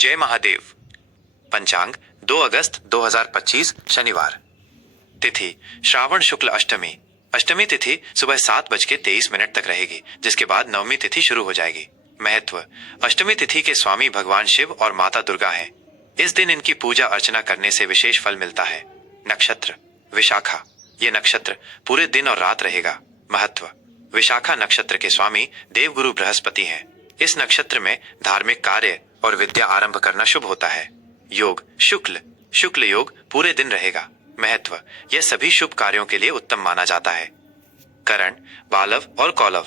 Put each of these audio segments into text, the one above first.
जय महादेव। पंचांग 2 अगस्त 2025 शनिवार। तिथि श्रावण शुक्ल अष्टमी। अष्टमी तिथि सुबह 7:23 तक रहेगी, जिसके बाद नवमी तिथि शुरू हो जाएगी। महत्व: अष्टमी तिथि के स्वामी भगवान शिव और माता दुर्गा हैं। इस दिन इनकी पूजा अर्चना करने से विशेष फल मिलता है। नक्षत्र विशाखा। ये नक्षत्र पूरे दिन और रात रहेगा। महत्व: विशाखा नक्षत्र के स्वामी देवगुरु बृहस्पति हैं। इस नक्षत्र में धार्मिक कार्य और विद्या आरंभ करना शुभ होता है। योग शुक्ल योग पूरे दिन रहेगा। महत्व: यह सभी शुभ कार्यों के लिए उत्तम माना जाता है। करण बालव और कौलव।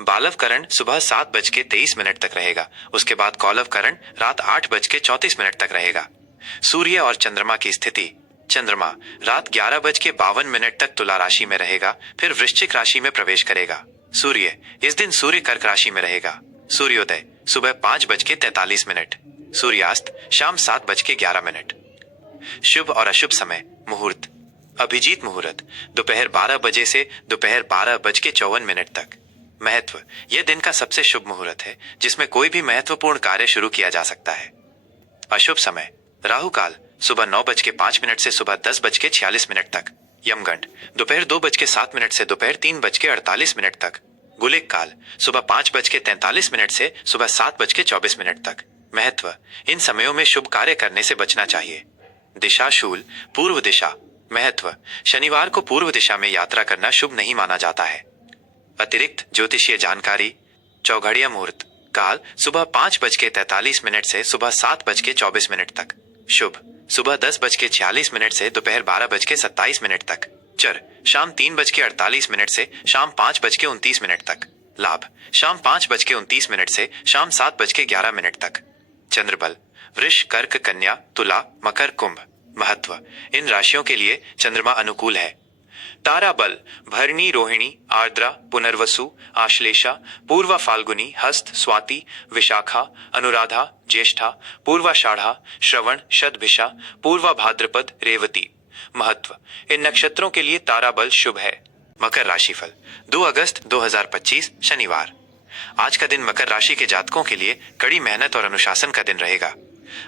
बालव करण सुबह 7:23 तक रहेगा। उसके बाद कौलव करण रात 8:34 तक रहेगा। सूर्य और चंद्रमा की स्थिति: चंद्रमा रात 11:52 तक तुला राशि में रहेगा, फिर वृश्चिक राशि में प्रवेश करेगा। सूर्य इस दिन सूर्य कर्क राशि में रहेगा। सूर्योदय सुबह 5:43। सूर्यास्त शाम 7:11। शुभ और अशुभ समय: मुहूर्त अभिजीत मुहूर्त दोपहर 12 बजे से दोपहर 12:54 तक। महत्व: यह दिन का सबसे शुभ मुहूर्त है, जिसमें कोई भी महत्वपूर्ण कार्य शुरू किया जा सकता है। अशुभ समय: राहु काल सुबह 9:05 से सुबह 10:46 तक। यमगंड दोपहर 2:07 से दोपहर 3:48 तक। गुलिक काल सुबह 5:43 से सुबह 7:24 तक। महत्व: इन समयों में शुभ कार्य करने से बचना चाहिए। दिशा शूल पूर्व दिशा। महत्व: शनिवार को पूर्व दिशा में यात्रा करना शुभ नहीं माना जाता है। अतिरिक्त ज्योतिषीय जानकारी: चौघड़िया मुहूर्त काल सुबह 5:43 से सुबह 7:24 तक। शुभ सुबह 10:46 से दोपहर 12:27 तक। चर शाम 3:48 से शाम 5:29 तक। लाभ शाम 5:29 से शाम 7:11 तक। चंद्रबल वृष कर्क कन्या तुला मकर कुंभ। महत्व: इन राशियों के लिए चंद्रमा अनुकूल है। तारा बल भरणी रोहिणी आर्द्रा पुनर्वसु आश्लेषा पूर्वा फाल्गुनी हस्त स्वाति विशाखा अनुराधा ज्येष्ठा पूर्वाषाढ़ा श्रवण शतभिषा पूर्वा भाद्रपद रेवती। महत्व: इन नक्षत्रों के लिए तारा बल शुभ है। मकर राशिफल 2 अगस्त 2025 शनिवार। आज का दिन मकर राशि के जातकों के लिए कड़ी मेहनत और अनुशासन का दिन रहेगा।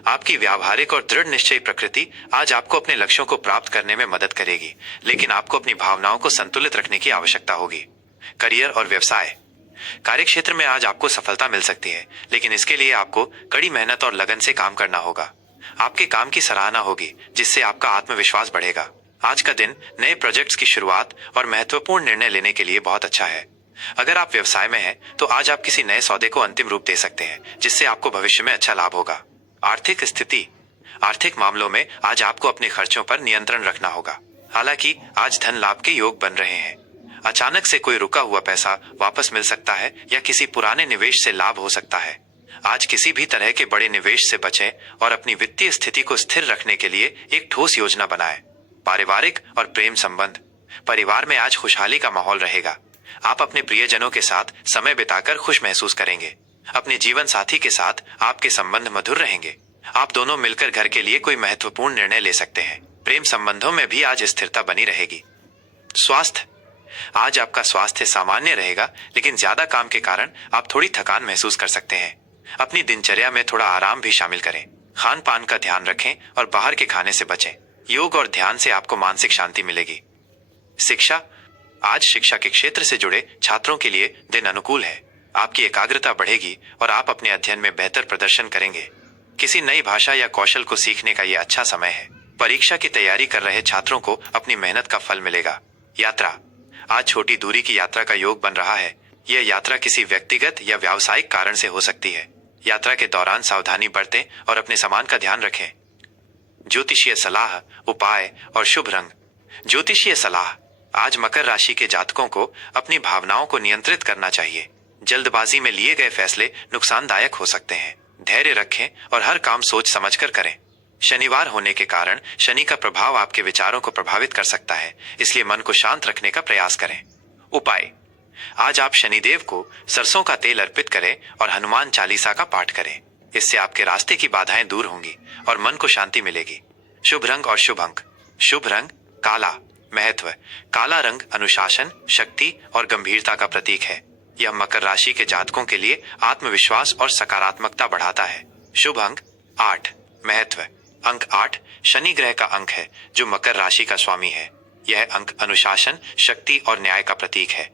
आपकी व्यावहारिक और दृढ़ निश्चयी प्रकृति आज आपको अपने लक्ष्यों को प्राप्त करने में मदद करेगी, लेकिन आपको अपनी भावनाओं को संतुलित रखने की आवश्यकता होगी। करियर और व्यवसाय: कार्यक्षेत्र में आज आपको सफलता मिल सकती है, लेकिन इसके लिए आपको कड़ी मेहनत और लगन से काम करना होगा। आपके काम की सराहना होगी, जिससे आपका आत्मविश्वास बढ़ेगा। आज का दिन नए प्रोजेक्ट्स की शुरुआत और महत्वपूर्ण निर्णय लेने के लिए बहुत अच्छा है। अगर आप व्यवसाय में हैं, तो आज आप किसी नए सौदे को अंतिम रूप दे सकते हैं, जिससे आपको भविष्य में अच्छा लाभ होगा। आर्थिक स्थिति: आर्थिक मामलों में आज आपको अपने खर्चों पर नियंत्रण रखना होगा। हालांकि आज धन लाभ के योग बन रहे हैं। अचानक से कोई रुका हुआ पैसा वापस मिल सकता है या किसी पुराने निवेश से लाभ हो सकता है। आज किसी भी तरह के बड़े निवेश से बचें और अपनी वित्तीय स्थिति को स्थिर रखने के लिए एक ठोस योजना बनाएं। पारिवारिक और प्रेम संबंध: परिवार में आज खुशहाली का माहौल रहेगा। आप अपने प्रियजनों के साथ समय बिताकर खुश महसूस करेंगे। अपने जीवन साथी के साथ आपके संबंध मधुर रहेंगे। आप दोनों मिलकर घर के लिए कोई महत्वपूर्ण निर्णय ले सकते हैं। प्रेम संबंधों में भी आज स्थिरता बनी रहेगी। स्वास्थ्य: आज आपका स्वास्थ्य सामान्य रहेगा, लेकिन ज्यादा काम के कारण आप थोड़ी थकान महसूस कर सकते हैं। अपनी दिनचर्या में थोड़ा आराम भी शामिल करें। खान पान का ध्यान रखें और बाहर के खाने से बचें। योग और ध्यान से आपको मानसिक शांति मिलेगी। शिक्षा: आज शिक्षा के क्षेत्र से जुड़े छात्रों के लिए दिन अनुकूल है। आपकी एकाग्रता बढ़ेगी और आप अपने अध्ययन में बेहतर प्रदर्शन करेंगे। किसी नई भाषा या कौशल को सीखने का यह अच्छा समय है। परीक्षा की तैयारी कर रहे छात्रों को अपनी मेहनत का फल मिलेगा। यात्रा: आज छोटी दूरी की यात्रा का योग बन रहा है। यह यात्रा किसी व्यक्तिगत या व्यावसायिक कारण से हो सकती है। यात्रा के दौरान सावधानी बरतें और अपने सामान का ध्यान रखें। ज्योतिषीय सलाह, उपाय और शुभ रंग। ज्योतिषीय सलाह: आज मकर राशि के जातकों को अपनी भावनाओं को नियंत्रित करना चाहिए। जल्दबाजी में लिए गए फैसले नुकसानदायक हो सकते हैं। धैर्य रखें और हर काम सोच समझकर करें। शनिवार होने के कारण शनि का प्रभाव आपके विचारों को प्रभावित कर सकता है, इसलिए मन को शांत रखने का प्रयास करें। उपाय: आज आप शनिदेव को सरसों का तेल अर्पित करें और हनुमान चालीसा का पाठ करें। इससे आपके रास्ते की बाधाएं दूर होंगी और मन को शांति मिलेगी। शुभ रंग और शुभ अंक: शुभ रंग काला। महत्व: काला रंग अनुशासन, शक्ति और गंभीरता का प्रतीक है। यह मकर राशि के जातकों के लिए आत्मविश्वास और सकारात्मकता बढ़ाता है। शुभ अंक 8 महत्व। अंक 8 शनि ग्रह का अंक है जो मकर राशि का स्वामी है। यह अंक अनुशासन, शक्ति और न्याय का प्रतीक है।